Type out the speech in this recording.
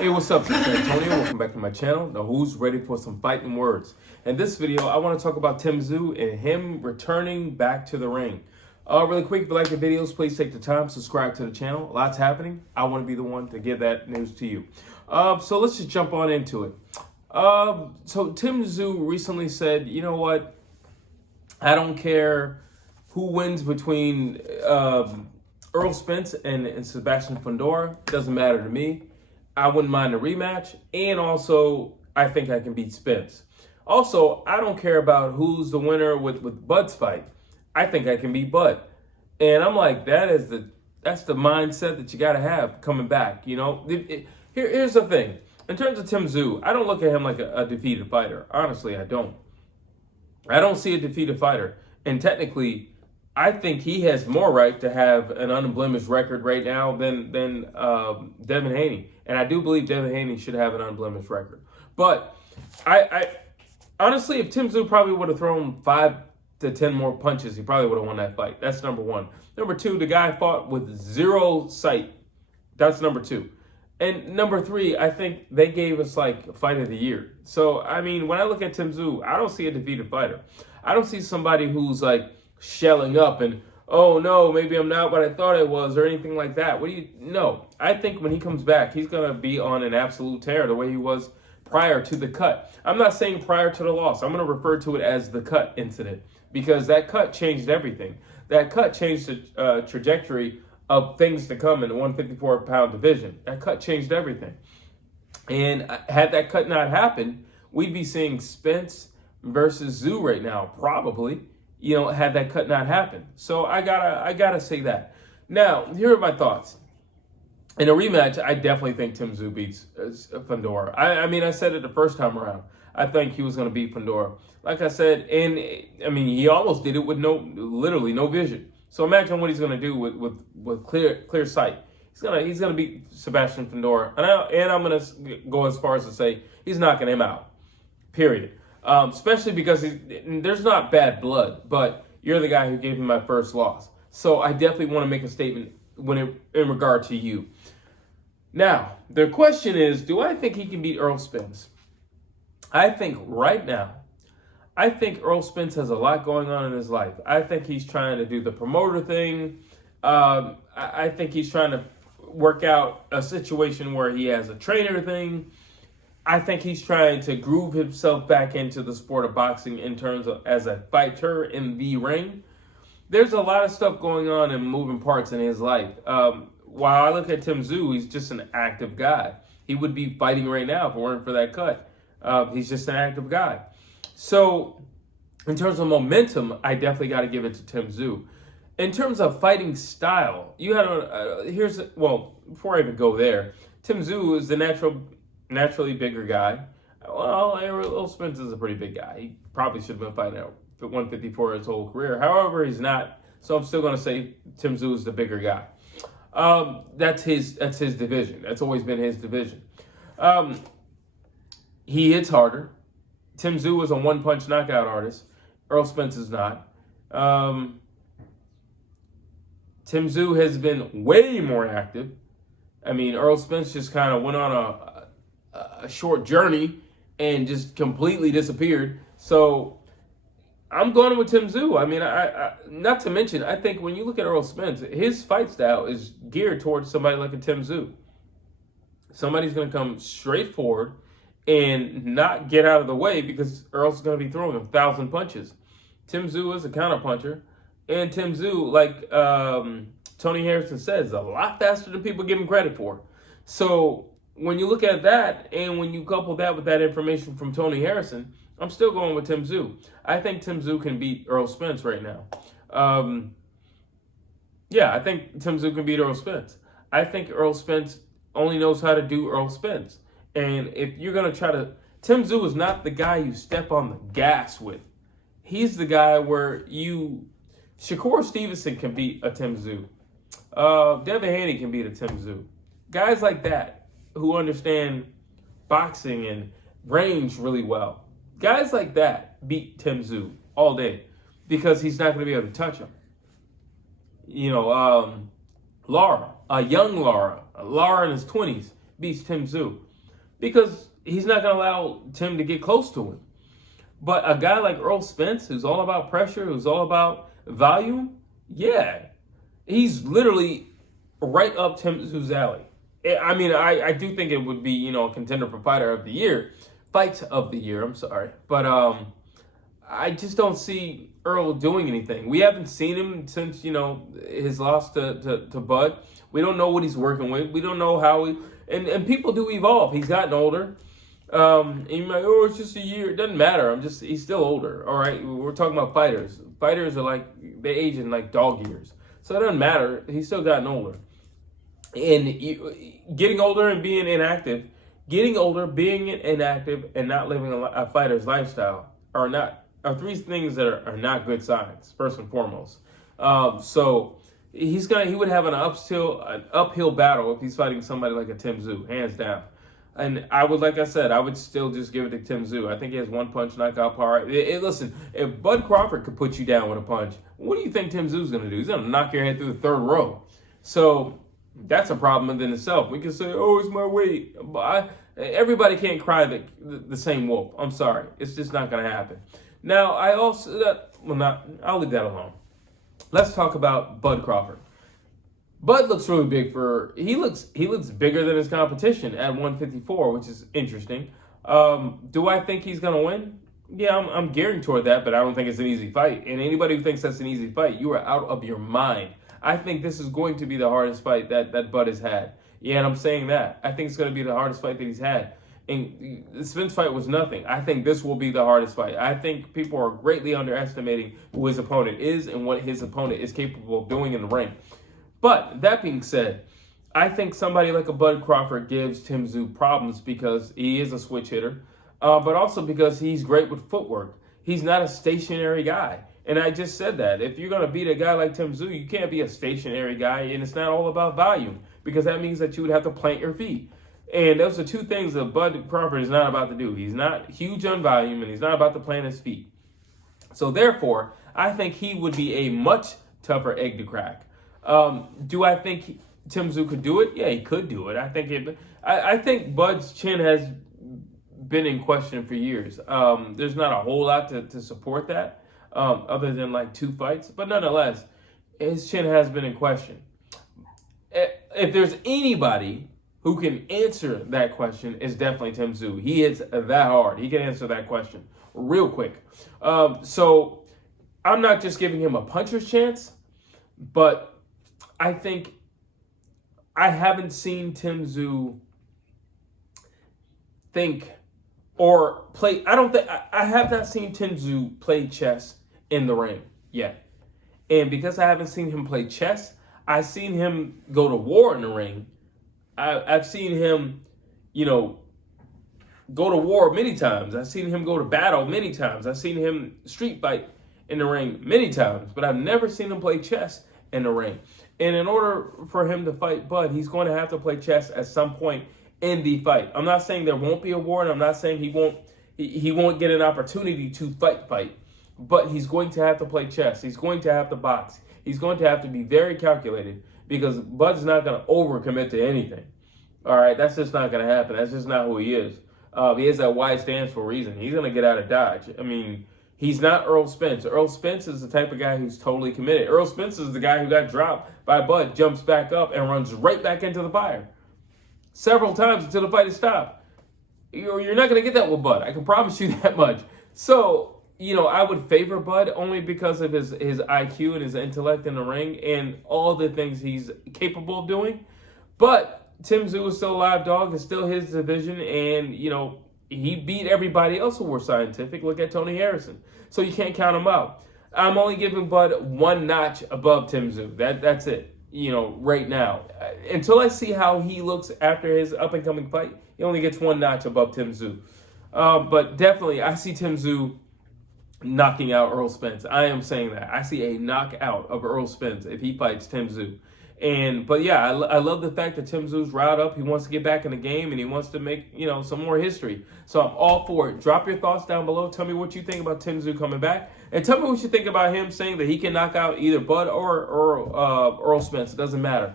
Hey, what's up? This is Antonio. Welcome back to my channel. Now, who's ready for some fighting words? In this video, I want to talk about Tim Tszyu and him returning back to the ring. Really quick, if you like the videos, please take the time, subscribe to the channel. A lot's happening. I want to be the one to give that news to you. So let's just jump on into it. So Tim Tszyu recently said, you know what? I don't care who wins between Errol Spence and Sebastian Fundora. It doesn't matter to me. I wouldn't mind a rematch, and also I think I can beat Spence. Also, I don't care about who's the winner with Bud's fight. I think I can beat Bud. And I'm like, that's the mindset that you got to have coming back. You know, here's the thing. In terms of Tim Tszyu, I don't look at him like a defeated fighter. Honestly, I don't. I don't see a defeated fighter. And technically, I think he has more right to have an unblemished record right now than Devin Haney. And I do believe Devin Haney should have an unblemished record. But I honestly, if Tim Tszyu probably would have thrown 5 to 10 more punches, he probably would have won that fight. That's number one. Number two, the guy fought with zero sight. That's number two. And number three, I think they gave us like fight of the year. So, I mean, when I look at Tim Tszyu, I don't see a defeated fighter. I don't see somebody who's like shelling up and, oh no, maybe I'm not what I thought I was or anything like that. No, I think when he comes back, he's going to be on an absolute tear the way he was prior to the cut. I'm not saying prior to the loss. I'm going to refer to it as the cut incident because that cut changed everything. That cut changed the trajectory of things to come in the 154-pound division. That cut changed everything. And had that cut not happened, we'd be seeing Spence versus Tszyu right now, probably. You know, had that cut not happened. So I gotta say that. Now, here are my thoughts. In a rematch, I definitely think Tim Tszyu beats Fundora. I mean, I said it the first time around. I think he was going to beat Fundora. Like I said, and I mean, he almost did it with literally no vision. So imagine what he's going to do with clear sight. He's gonna beat Sebastian Fundora, and I'm going to go as far as to say he's knocking him out. Period. Especially because there's not bad blood, but you're the guy who gave me my first loss. So I definitely want to make a statement in regard to you. Now, the question is, do I think he can beat Errol Spence? I think right now, Errol Spence has a lot going on in his life. I think he's trying to do the promoter thing. I think he's trying to work out a situation where he has a trainer thing. I think he's trying to groove himself back into the sport of boxing in terms of as a fighter in the ring. There's a lot of stuff going on and moving parts in his life. While I look at Tim Tszyu, he's just an active guy. He would be fighting right now if it weren't for that cut. He's just an active guy. So in terms of momentum, I definitely got to give it to Tim Tszyu. In terms of fighting style, you had before I even go there, Tim Tszyu is the naturally bigger guy. Well, Errol Spence is a pretty big guy. He probably should have been fighting at 154 his whole career. However, he's not. So I'm still going to say Tim Tszyu is the bigger guy. That's his division. That's always been his division. He hits harder. Tim Tszyu is a one-punch knockout artist. Errol Spence is not. Tim Tszyu has been way more active. I mean, Errol Spence just kind of went on a short journey and just completely disappeared. So I'm going with Tim Tszyu. I mean, I not to mention, I think when you look at Errol Spence, his fight style is geared towards somebody like a Tim Tszyu. Somebody's going to come straight forward and not get out of the way because Errol's going to be throwing 1,000 punches. Tim Tszyu is a counterpuncher. And Tim Tszyu, like Tony Harrison says, is a lot faster than people give him credit for. So when you look at that, and when you couple that with that information from Tony Harrison, I'm still going with Tim Tszyu. I think Tim Tszyu can beat Errol Spence right now. I think Tim Tszyu can beat Errol Spence. I think Errol Spence only knows how to do Errol Spence. And if you're going to try to... Tim Tszyu is not the guy you step on the gas with. He's the guy where you... Shakur Stevenson can beat a Tim Tszyu. Devin Haney can beat a Tim Tszyu. Guys like that who understand boxing and range really well. Guys like that beat Tim Tszyu all day because he's not going to be able to touch him. You know, Lara, a young Lara in his 20s, beats Tim Tszyu. because he's not going to allow Tim to get close to him. But a guy like Errol Spence, who's all about pressure, who's all about volume, yeah, he's literally right up Tim Tszyu's alley. I mean, I do think it would be, a contender for fight of the year, I'm sorry. But I just don't see Errol doing anything. We haven't seen him since, his loss to Bud. We don't know what he's working with. We don't know how and people do evolve. He's gotten older. And you're like, oh, it's just a year. It doesn't matter. He's still older. All right. We're talking about fighters. Fighters are like, they age in like dog years. So it doesn't matter. He's still gotten older. And getting older and being inactive, and not living a fighter's lifestyle are three things that are not good signs, first and foremost. So he would have an uphill battle if he's fighting somebody like a Tim Tszyu, hands down. And I would still just give it to Tim Tszyu. I think he has one punch knockout power. Listen, if Bud Crawford could put you down with a punch, what do you think Tim Tszyu's going to do? He's going to knock your head through the third row. So that's a problem within itself. We can say, oh, it's my weight. But everybody can't cry the same wolf. I'm sorry. It's just not going to happen. Now, I'll leave that alone. Let's talk about Bud Crawford. Bud looks really big he looks bigger than his competition at 154, which is interesting. Do I think he's going to win? Yeah, I'm gearing toward that, but I don't think it's an easy fight. And anybody who thinks that's an easy fight, you are out of your mind. I think this is going to be the hardest fight that Bud has had. Yeah, and I'm saying that. I think it's going to be the hardest fight that he's had. And the Spence fight was nothing. I think this will be the hardest fight. I think people are greatly underestimating who his opponent is and what his opponent is capable of doing in the ring. But that being said, I think somebody like a Bud Crawford gives Tim Tszyu problems because he is a switch hitter, but also because he's great with footwork. He's not a stationary guy. And I just said that. If you're going to beat a guy like Tim Tszyu, you can't be a stationary guy, and it's not all about volume, because that means that you would have to plant your feet. And those are two things that Bud Crawford is not about to do. He's not huge on volume, and he's not about to plant his feet. So therefore, I think he would be a much tougher egg to crack. Do I think Tim Tszyu could do it? Yeah, he could do it. I think Bud's chin has been in question for years. There's not a whole lot to support that, other than like 2 fights. But nonetheless, his chin has been in question. If there's anybody who can answer that question, it's definitely Tim Tszyu. He hits that hard. He can answer that question real quick. So I'm not just giving him a puncher's chance, but I think I haven't seen Tim Tszyu think or play. I have not seen Tim Tszyu play chess in the ring yet. And because I haven't seen him play chess, I've seen him go to war in the ring. I've seen him, go to war many times. I've seen him go to battle many times. I've seen him street fight in the ring many times, but I've never seen him play chess in the ring. And in order for him to fight Bud, he's going to have to play chess at some point in the fight. I'm not saying there won't be a war, and I'm not saying he won't get an opportunity to fight, but he's going to have to play chess. He's going to have to box. He's going to have to be very calculated, because Bud's not going to overcommit to anything. All right, that's just not going to happen. That's just not who he is. He has that wide stance for a reason. He's going to get out of dodge. I mean, he's not Errol Spence. Errol Spence is the type of guy who's totally committed. Errol Spence is the guy who got dropped by Bud, jumps back up, and runs right back into the fire several times until the fight is stopped. You're not going to get that with Bud. I can promise you that much. So, I would favor Bud only because of his IQ and his intellect in the ring and all the things he's capable of doing. But Tim Tszyu is still a live dog. It's still his division, and, he beat everybody else who were scientific. Look at Tony Harrison. So you can't count him out. I'm only giving Bud one notch above Tim Tszyu. That's it, right now. Until I see how he looks after his up-and-coming fight, he only gets one notch above Tim Tszyu. But definitely, I see Tim Tszyu knocking out Errol Spence. I am saying that. I see a knockout of Errol Spence if he fights Tim Tszyu. But yeah, I love the fact that Tim Tszyu's riled up. He wants to get back in the game, and he wants to make, some more history. So I'm all for it. Drop your thoughts down below. Tell me what you think about Tim Tszyu coming back. And tell me what you think about him saying that he can knock out either Bud or Errol Spence. It doesn't matter.